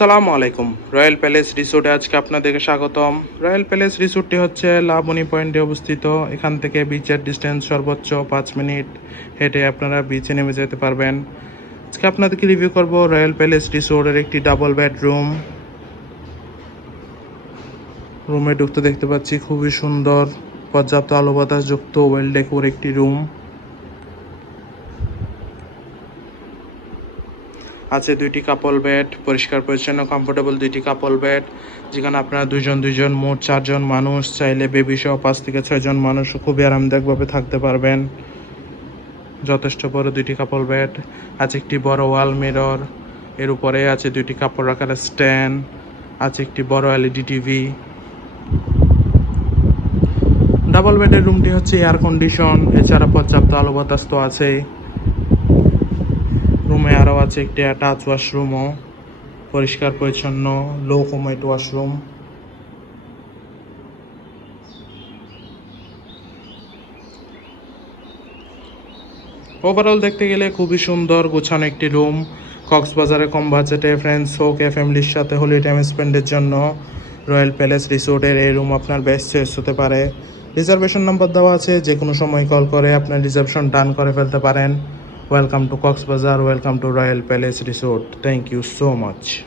সালামু আলাইকুম। Royal palace রিসোর্টে আজকে আপনাদেরকে স্বাগতম। রয়্যাল প্যালেস রিসোর্টটি হচ্ছে লাবণী পয়েন্টে অবস্থিত। এখান থেকে বিচের ডিস্টেন্স সর্বোচ্চ পাঁচ মিনিট হেঁটে আপনারা বিচে নেমে যেতে পারবেন। আজকে আপনাদেরকে রিভিউ করব রয়্যাল প্যালেস রিসোর্টের একটি ডাবল বেডরুম রুমে ঢুকতে দেখতে পাচ্ছি খুবই সুন্দর, পর্যাপ্ত আলো বাতাস যুক্ত ওয়েল ডেকোর একটি রুম আছে দুইটি কাপল বেড পরিষ্কার, পরিচ্ছন্ন কমফোর্টেবল দুইটি কাপল বেড যেখানে আপনারা দুইজন দুইজন, মোট চারজন মানুষ, চাইলে বেবি সহ পাঁচ থেকে ছয়জন মানুষ খুবই আরামদায়কভাবে থাকতে পারবেন। যথেষ্ট বড় দুইটি কাপল বেড আছে একটি বড় ওয়াল মিরর এর উপরে আছে দুইটি কাপড় রাখার স্ট্যান্ড আছে একটি বড় এলইডি টিভি ডাবল বেডের রুমটি হচ্ছে এয়ার কন্ডিশন এছাড়া পর্যাপ্ত আলো বাতাস তো আছেই। রুমে আরও আছে একটি অ্যাটাচ ওয়াশরুমও। পরিষ্কার, পরিচ্ছন্ন লো কোমেট ওয়াশরুম ওভারঅল দেখতে গেলে খুবই সুন্দর, গোছানো একটি রুম। কক্সবাজারে কম বাজেটে ফ্রেন্ডস হোক ফ্যামিলির সাথে হোলি টাইম স্পেন্ডের জন্য রয়্যাল প্যালেস রিসোর্টের এই রুম আপনার বেস্ট চয়েস হতে পারে। রিজার্ভেশন নাম্বার দেওয়া আছে যে কোনো সময় কল করে, আপনার রিজার্ভেশন ডান করে ফেলতে পারেন। Welcome to Cox Bazaar. Welcome to Royal Palace Resort. Thank you so much.